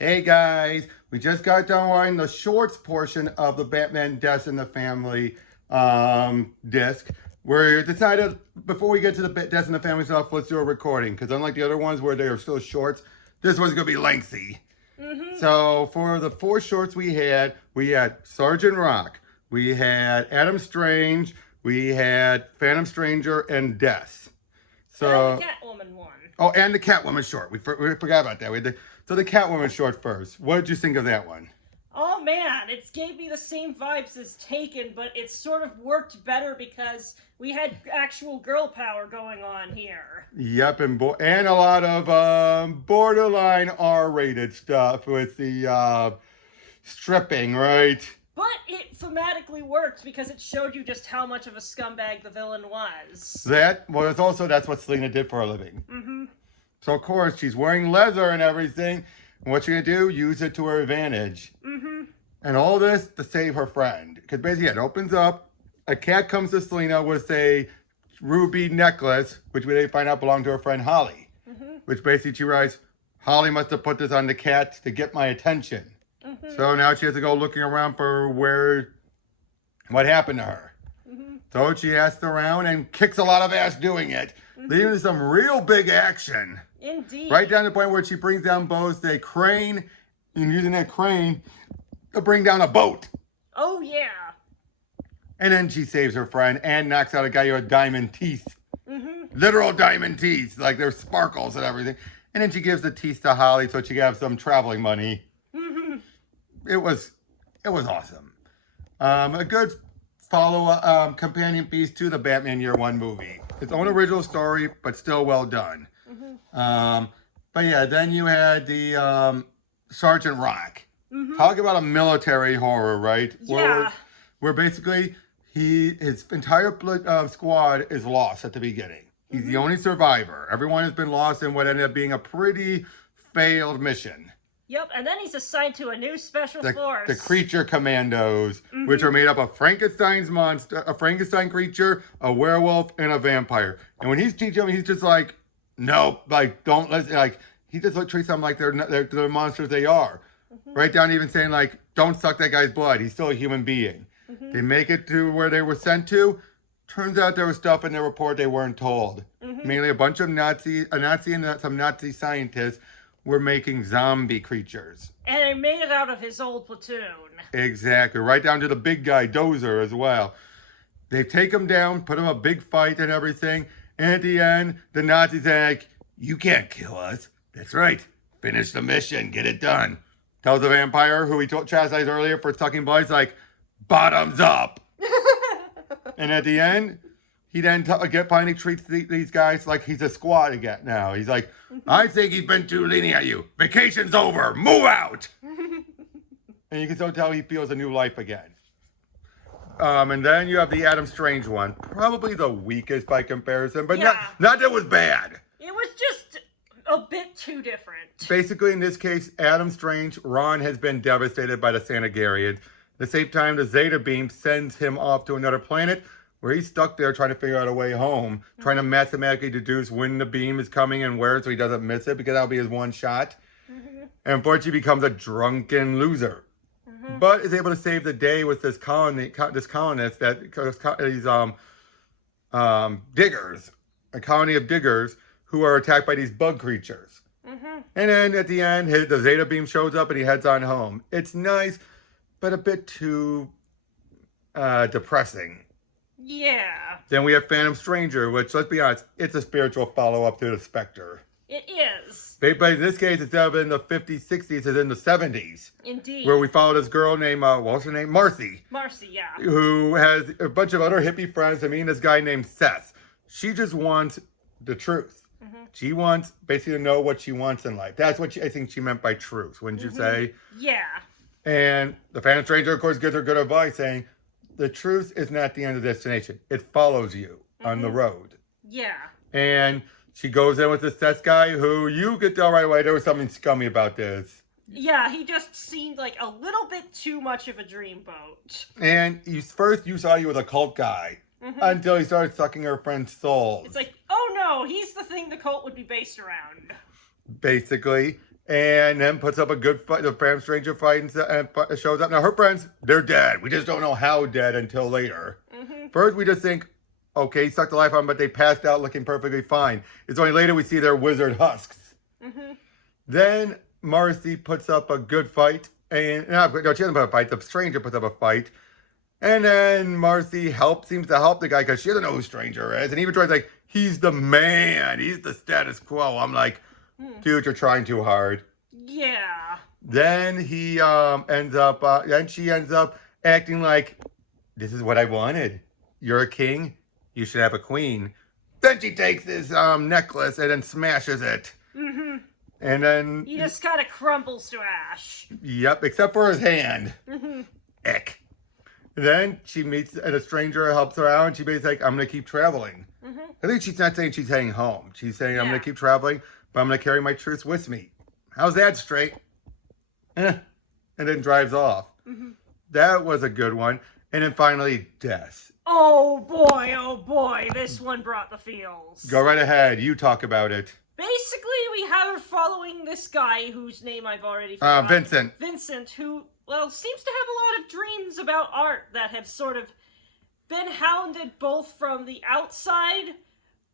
Hey guys, we just got done watching the shorts portion of the Batman Deaths in the Family disc. We decided before we get to the Deaths in the Family stuff, let's do a recording because unlike the other ones where they are still shorts, this one's gonna be lengthy. So for the 4 shorts we had Sgt Rock, we had Adam Strange, we had Phantom Stranger, and Death. So and the Catwoman one. Oh, and the Catwoman short. We forgot about that. So the Catwoman short first. What did you think of that one? Oh man, it gave me the same vibes as Taken, but it sort of worked better because we had actual girl power going on here. Yep, and a lot of borderline R-rated stuff with the stripping, right? But it thematically worked because it showed you just how much of a scumbag the villain was. That's what Selina did for a living. So of course she's wearing leather and everything. And what's she gonna do? Use it to her advantage. And all this to save her friend. Because basically it opens up, a cat comes to Selina with a ruby necklace, which we later find out belonged to her friend Holly. Which basically she writes, Holly must have put this on the cat to get my attention. So now she has to go looking around for what happened to her. So she asks around and kicks a lot of ass doing it. Leading to some real big action. Indeed. Right down to the point where she brings down both a crane, and using that crane to bring down a boat. Oh yeah. And then she saves her friend and knocks out a guy with diamond teeth. Literal diamond teeth, like there's sparkles and everything. And then she gives the teeth to Holly so she can have some traveling money. It was awesome. A good follow-up companion piece to the Batman Year One movie. Its own original story, but still well done. But yeah, then you had the Sgt Rock. Talk about a military horror, right? Yeah. Where basically his entire squad is lost at the beginning. He's the only survivor. Everyone has been lost in what ended up being a pretty failed mission. Yep, and then he's assigned to a new special force. The Creature Commandos, which are made up of Frankenstein's monster, a Frankenstein creature, a werewolf, and a vampire. And when he's teaching them, he's just like, nope, like, don't listen. Like, he just treats them like they're the monsters they are. Right down to even saying, like, don't suck that guy's blood. He's still a human being. They make it to where they were sent to. Turns out there was stuff in their report they weren't told. Mainly a bunch of a Nazi and some Nazi scientists were making zombie creatures. And they made it out of his old platoon. Exactly. Right down to the big guy, Dozer, as well. They take him down, put him a big fight and everything. And at the end, the Nazis are like, you can't kill us. That's right. Finish the mission. Get it done. Tells the vampire, who he chastised earlier for sucking blood, he's like, bottoms up. And at the end, he then finally treats these guys like he's a squad again now. He's like, I think he's been too lenient at you. Vacation's over. Move out. And you can still tell he feels a new life again. And then you have the Adam Strange one. Probably the weakest by comparison, but not that it was bad. It was just a bit too different. Basically, in this case, Adam Strange, Ron has been devastated by the Sanitarians. At the same time, the Zeta Beam sends him off to another planet where he's stuck there trying to figure out a way home, trying to mathematically deduce when the beam is coming and where so he doesn't miss it, because that'll be his one shot. And unfortunately becomes a drunken loser. But is able to save the day with this colonist that these diggers, a colony of diggers who are attacked by these bug creatures. And then at the end, the Zeta Beam shows up and he heads on home. It's nice, but a bit too depressing. Yeah. Then we have Phantom Stranger, which, let's be honest, it's a spiritual follow-up to the Spectre. It is. But in this case, instead of in the 50s, 60s, it's in the 70s. Indeed. Where we follow this girl named, what's her name? Marcy. Marcy, yeah. Who has a bunch of other hippie friends, and me and this guy named Seth. She just wants the truth. She wants basically to know what she wants in life. That's what I think she meant by truth, wouldn't you say? Yeah. And the Phantom Stranger, of course, gives her good advice, saying, the truth is not the end of the destination. It follows you on the road. Yeah. And she goes in with this Seth guy who you could tell right away there was something scummy about this. Yeah, he just seemed like a little bit too much of a dreamboat. And first you saw he was a cult guy until he started sucking her friend's souls. It's like, oh no, he's the thing the cult would be based around. Basically. And then puts up a good fight. The Pram Stranger fight and shows up. Now, her friends, they're dead. We just don't know how dead until later. First, we just think, okay, he sucked the life out of them, but they passed out looking perfectly fine. It's only later we see their wizard husks. Then Marcy puts up a good fight. And no, she doesn't put up a fight. The stranger puts up a fight. And then Marcy seems to help the guy because she doesn't know who Stranger is. And even tries like, he's the man. He's the status quo. I'm like, dude, you're trying too hard. Yeah. Then he then she ends up acting like, this is what I wanted. You're a king. You should have a queen. Then she takes his necklace and then smashes it. And then he just kind of crumbles to ash. Yep, except for his hand. Eck. Then she meets a stranger, helps her out, and she basically like, I'm going to keep traveling. I think she's not saying she's heading home. She's saying, I'm going to keep traveling, but I'm going to carry my truth with me. How's that straight? And then drives off. That was a good one. And then finally, death. Oh boy, this one brought the feels. Go right ahead. You talk about it. Basically, we have her following this guy whose name I've already forgotten. Vincent. Vincent, who, well, seems to have a lot of dreams about art that have sort of been hounded both from the outside,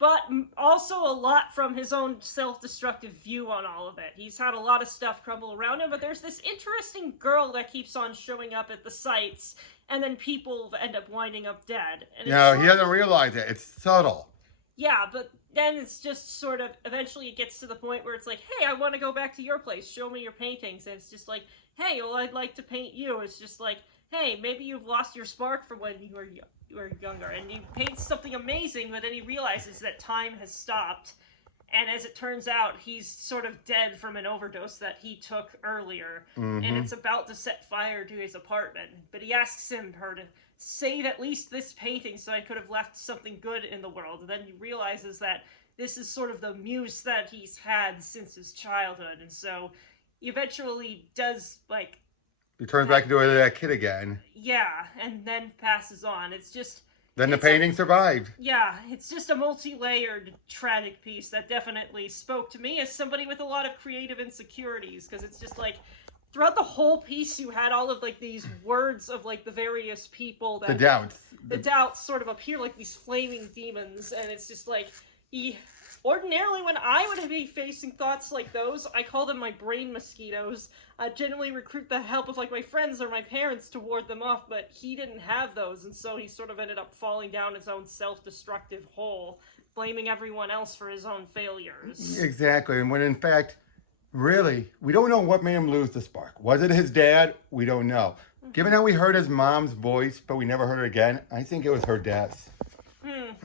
but also a lot from his own self-destructive view on all of it. He's had a lot of stuff crumble around him, but there's this interesting girl that keeps on showing up at the sites, and then people end up winding up dead. And No, he doesn't realize it. It's subtle. Yeah, but then it's just sort of, eventually it gets to the point where it's like, hey, I want to go back to your place, show me your paintings, and it's just like, hey, well, I'd like to paint you. It's just like, hey, maybe you've lost your spark from when you were younger, and you paint something amazing, but then he realizes that time has stopped, and as it turns out, he's sort of dead from an overdose that he took earlier, and it's about to set fire to his apartment, but he asks her to save at least this painting so I could have left something good in the world, and then he realizes that this is sort of the muse that he's had since his childhood, and so he eventually does, like... He turns back into that kid again. Yeah, and then passes on. It's just... Then the painting survived. Yeah, it's just a multi-layered, tragic piece that definitely spoke to me as somebody with a lot of creative insecurities, because it's just like... Throughout the whole piece, you had all of, like, these words of, like, the various people that... The doubts. The doubts sort of appear like these flaming demons, and it's just like, ordinarily, when I would be facing thoughts like those, I call them my brain mosquitoes. I generally recruit the help of, like, my friends or my parents to ward them off, but he didn't have those, and so he sort of ended up falling down his own self-destructive hole, blaming everyone else for his own failures. Exactly, and when in fact... Really, we don't know what made him lose the spark. Was it his dad? We don't know. Given how we heard his mom's voice, but we never heard her again, I think it was her death.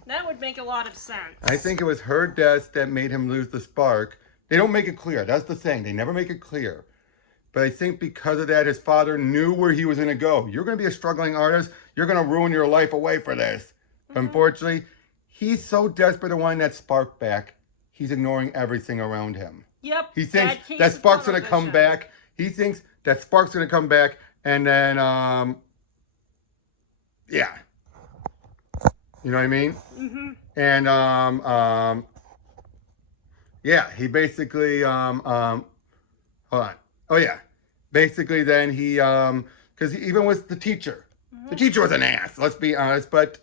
That would make a lot of sense. I think it was her death that made him lose the spark. They don't make it clear. That's the thing. They never make it clear. But I think because of that, his father knew where he was going to go. You're going to be a struggling artist. You're going to ruin your life away for this. Unfortunately, he's so desperate to want that spark back, he's ignoring everything around him. Yep. He thinks that spark's going to come back. He thinks that spark's going to come back. And then, yeah. You know what I mean? And, yeah, he basically, hold on. Oh, yeah. Basically, then he, because even with the teacher was an ass, let's be honest. But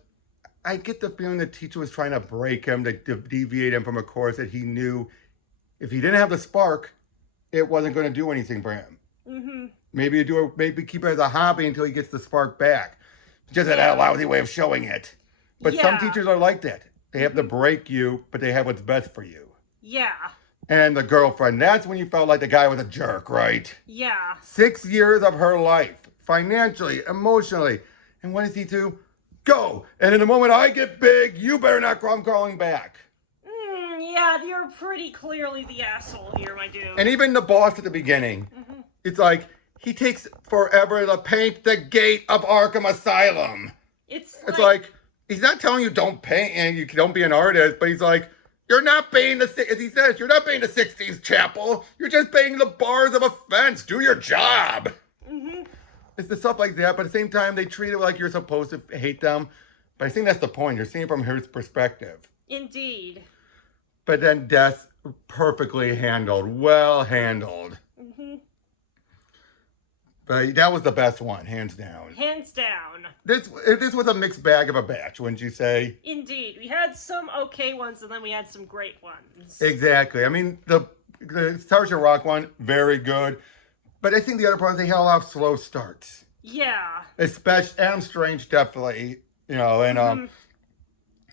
I get the feeling the teacher was trying to break him, to deviate him from a course that he knew if he didn't have the spark, it wasn't going to do anything for him. Maybe keep it as a hobby until he gets the spark back. Just a lousy way of showing it. But some teachers are like that. They have to break you, but they have what's best for you. Yeah. And the girlfriend, that's when you felt like the guy was a jerk, right? Yeah. 6 years of her life, financially, emotionally. And what does he do? Go. And in the moment I get big, you better not come calling back. Yeah, you're pretty clearly the asshole here, my dude. And even the boss at the beginning, it's like, he takes forever to paint the gate of Arkham Asylum. It's like, he's not telling you don't paint and you don't be an artist, but he's like, you're not painting as he says, you're not painting the 60s chapel. You're just painting the bars of a fence. Do your job. It's the stuff like that, but at the same time, they treat it like you're supposed to hate them. But I think that's the point. You're seeing it from his perspective. Indeed. But then death perfectly handled, well handled. Mm-hmm. But that was the best one, hands down. Hands down. This was a mixed bag of a batch, wouldn't you say? Indeed. We had some okay ones, and then we had some great ones. Exactly. I mean, the Sgt Rock one, very good. But I think the other part, they had a lot of slow starts. Yeah. Especially Adam Strange, definitely. You know, and Mm-hmm.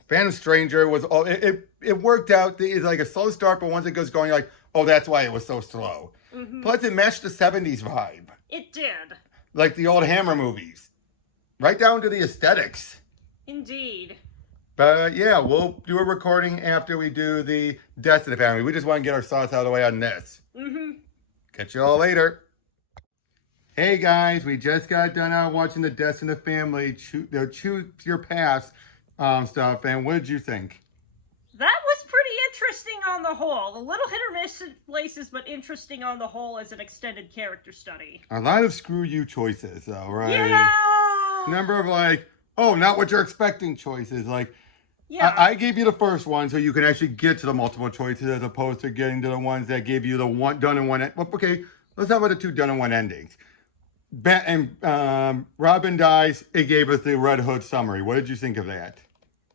Phantom Stranger was all it worked out. It's like a slow start, but once it goes going, you're like, oh, that's why it was so slow. Mm-hmm. Plus, it matched the 70s vibe. It did. Like the old Hammer movies. Right down to the aesthetics. Indeed. But yeah, we'll do a recording after we do the Deaths of the Family. We just want to get our thoughts out of the way on this. Mm-hmm. Catch you all later. Hey guys, we just got done out watching the Deaths in the Family, choose your paths stuff, and what did you think? That was pretty interesting on the whole. A little hit or miss in places, but interesting on the whole as an extended character study. A lot of screw you choices though, right? Yeah! Number of like, oh, not what you're expecting choices. Like, Yeah. I gave you the first one so you can actually get to the multiple choices as opposed to getting to the ones that gave you the one done in one. Well, okay, let's talk about the two done in one endings. Robin dies. It gave us the Red Hood summary. What did you think of that?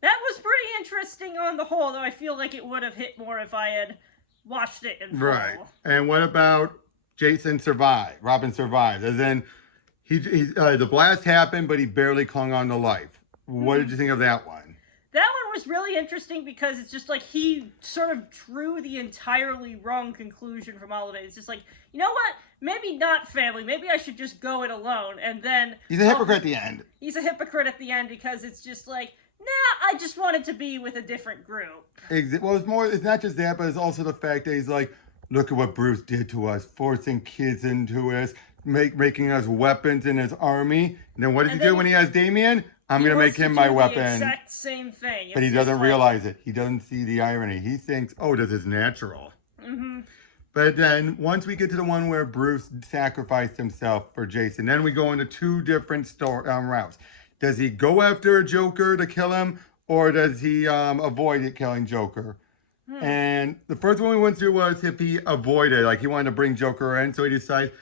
That was pretty interesting on the whole, though I feel like it would have hit more if I had watched it in full. Right. And what about Jason survived? Robin survived. And then the blast happened, but he barely clung on to life. What did you think of that one? That one was really interesting because it's just like he sort of drew the entirely wrong conclusion from all of it. It's just like, you know what? Maybe not family. Maybe I should just go it alone. And then... He's a hypocrite at the end. He's a hypocrite at the end because it's just like, nah, I just wanted to be with a different group. Well, it's not just that, but it's also the fact that he's like, look at what Bruce did to us, forcing kids into us, making us weapons in his army. And then what does he do when he has Damien? I'm going to make him my weapon. The exact same thing. But he doesn't realize it. He doesn't see the irony. He thinks, oh, this is natural. Mm-hmm. But then once we get to the one where Bruce sacrificed himself for Jason, then we go into two different routes. Does he go after Joker to kill him, or does he avoid killing Joker? And the first one we went through was if he avoided, like he wanted to bring Joker in, so he decided,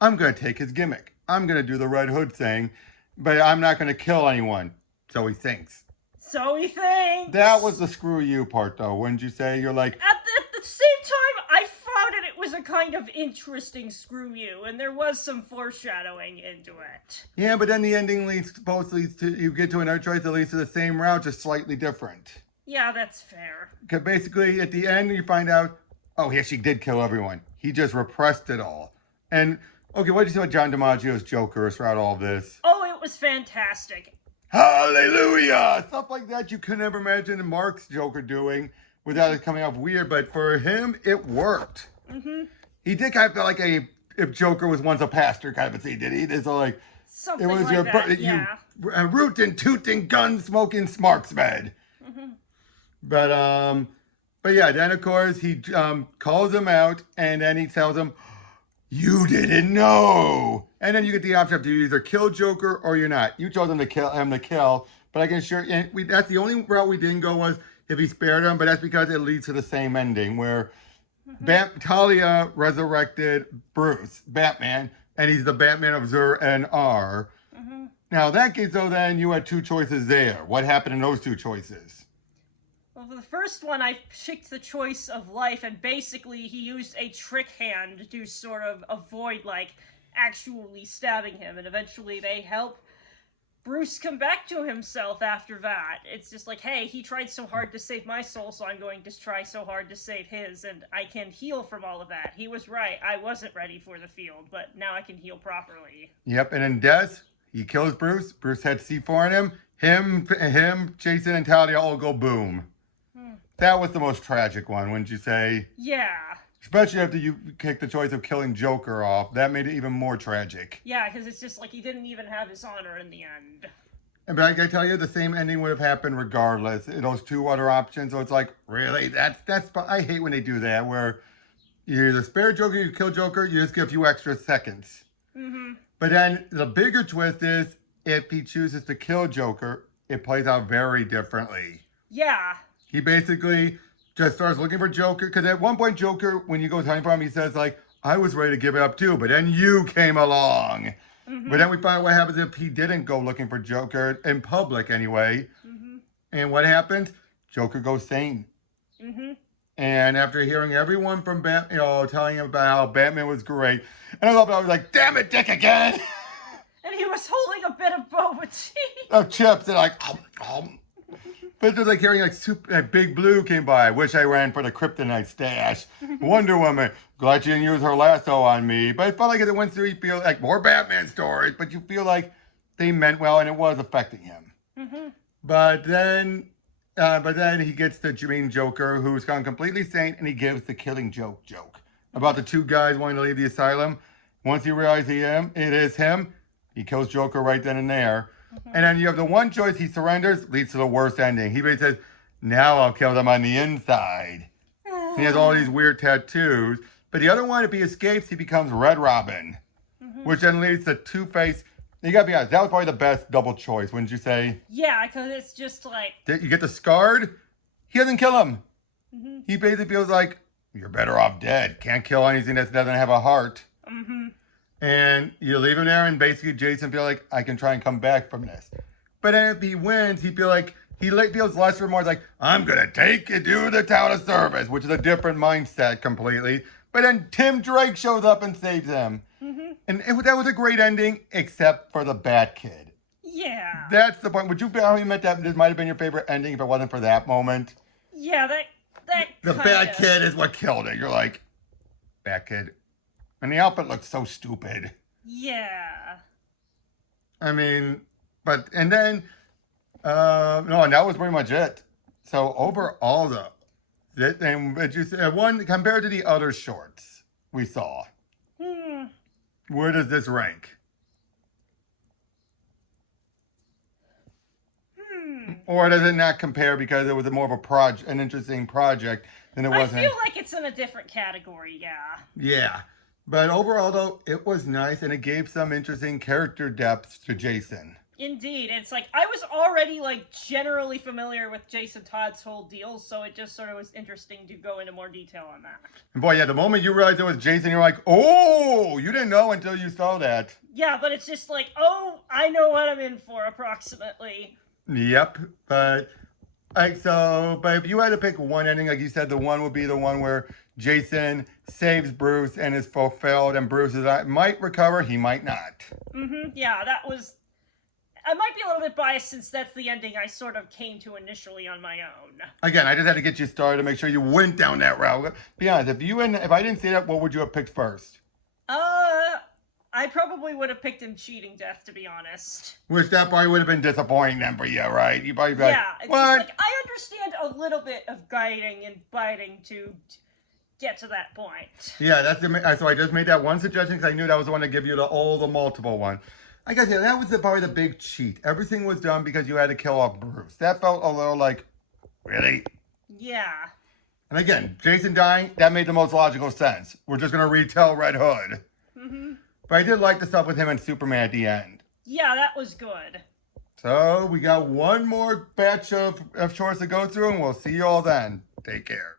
I'm going to take his gimmick. I'm going to do the Red Hood thing, but I'm not going to kill anyone. So he thinks. So he thinks. That was the screw you part, though, wouldn't you say? You're like... At the same time, I found it was a kind of interesting screw you, and there was some foreshadowing into it. Yeah, but then the ending leads to, you get to another choice that leads to the same route, just slightly different. Yeah, that's fair. Because basically, at the end, you find out, oh, yes, he did kill everyone. He just repressed it all. And, okay, what did you say about John DiMaggio's Joker throughout all this? Oh, it was fantastic. Hallelujah! Stuff like that you could never imagine Mark's Joker doing without it coming off weird, but for him, it worked. Mm-hmm. He did kind of feel like if Joker was once a pastor kind of a thing, did he? It's like, Something it was like your that, yeah. you rootin', tootin', gun-smoking smarksman. Mm-hmm. But yeah, then of course he calls him out, and then he tells him, "You didn't know." And then you get the option of you either kill Joker or you're not. You chose him to kill, but I can assure you, that's the only route we didn't go was if he spared him, but that's because it leads to the same ending where Talia resurrected Bruce, Batman, and he's the Batman of Zur and R. Mm-hmm. Now that case, though, then you had two choices there. What happened in those two choices? Well, for the first one, I picked the choice of life, and basically he used a trick hand to sort of avoid, like, actually stabbing him, and eventually they help Bruce come back to himself after that. It's just like, hey, he tried so hard to save my soul, so I'm going to try so hard to save his, and I can heal from all of that. He was right. I wasn't ready for the field, but now I can heal properly. Yep, and in Death, he kills Bruce. Bruce had C4 in him. Him, Jason, and Talia all go boom. That was the most tragic one, wouldn't you say? Yeah. Especially after you kicked the choice of killing Joker off. That made it even more tragic. Yeah, because it's just like he didn't even have his honor in the end. But I can tell you, the same ending would have happened regardless. Those two other options, so it's like, really? That's I hate when they do that, where you either spare Joker, you kill Joker, you just give a few extra seconds. Mm-hmm. But then the bigger twist is, if he chooses to kill Joker, it plays out very differently. Yeah. He basically just starts looking for Joker. Because at one point, Joker, when you go hunting for him, he says, like, I was ready to give it up too, but then you came along. Mm-hmm. But then we find out what happens if he didn't go looking for Joker, in public anyway. Mm-hmm. And what happens? Joker goes sane. Mm-hmm. And after hearing everyone from Batman, telling him about how Batman was great, and I was like, damn it, Dick again! And he was holding a bit of boba tea. Of chips, and like, But it was like hearing like Big Blue came by. I wish I ran for the kryptonite stash. Wonder Woman, glad you didn't use her lasso on me. But it felt like as it went through, you feel like more Batman stories, but you feel like they meant well and it was affecting him. Mm-hmm. But then he gets the dream Joker, who's gone completely sane, and he gives the killing joke about the two guys wanting to leave the asylum. Once you realize it is him, he kills Joker right then and there. Mm-hmm. And then you have the one choice he surrenders, leads to the worst ending. He basically says, now I'll kill them on the inside. And he has all these weird tattoos. But the other one, if he escapes, he becomes Red Robin, which then leads to Two-Face. You gotta be honest, that was probably the best double choice, wouldn't you say? Yeah, because it's just like... You get the Scarred, he doesn't kill him. Mm-hmm. He basically feels like, you're better off dead. Can't kill anything that doesn't have a heart. Mm-hmm. And you leave him there, and basically Jason feels like, I can try and come back from this. But then if he wins, he feels less remorse, like, I'm gonna take you to the town of service, which is a different mindset completely. But then Tim Drake shows up and saves him. Mm-hmm. And that was a great ending, except for the Bat Kid. Yeah. That's the point. Would you admit that this might have been your favorite ending if it wasn't for that moment? Yeah, that The Bat Kid is what killed it. You're like, Bat Kid. And the outfit looks so stupid. Yeah. I mean, and then, and that was pretty much it. So overall, one compared to the other shorts we saw, where does this rank? Or does it not compare because it was more of an interesting project than it was? I feel like it's in a different category, yeah. Yeah. But overall, though, it was nice, and it gave some interesting character depth to Jason. Indeed. It's like, I was already, generally familiar with Jason Todd's whole deal, so it just sort of was interesting to go into more detail on that. And boy, yeah, the moment you realized it was Jason, you're like, oh, you didn't know until you saw that. Yeah, but it's just like, oh, I know what I'm in for, approximately. Yep, but if you had to pick one ending, like you said, the one would be the one where Jason saves Bruce and is fulfilled, and Bruce might recover, he might not. Yeah, I might be a little bit biased since that's the ending I sort of came to initially on my own. Again, I just had to get you started to make sure you went down that route. Be honest, if I didn't see that, what would you have picked first? I probably would have picked him cheating death, to be honest. Which that probably would have been disappointing then for you, right? You probably be like, it's what? Just like, I understand a little bit of guiding and biting to get to that point. Yeah, so I just made that one suggestion because I knew that was the one to give you the multiple one. I guess, yeah, that was probably the big cheat. Everything was done because you had to kill off Bruce. That felt a little like, really? Yeah. And again, Jason dying, that made the most logical sense. We're just going to retell Red Hood. But I did like the stuff with him and Superman at the end. Yeah, that was good. So we got one more batch of shorts to go through, and we'll see you all then. Take care.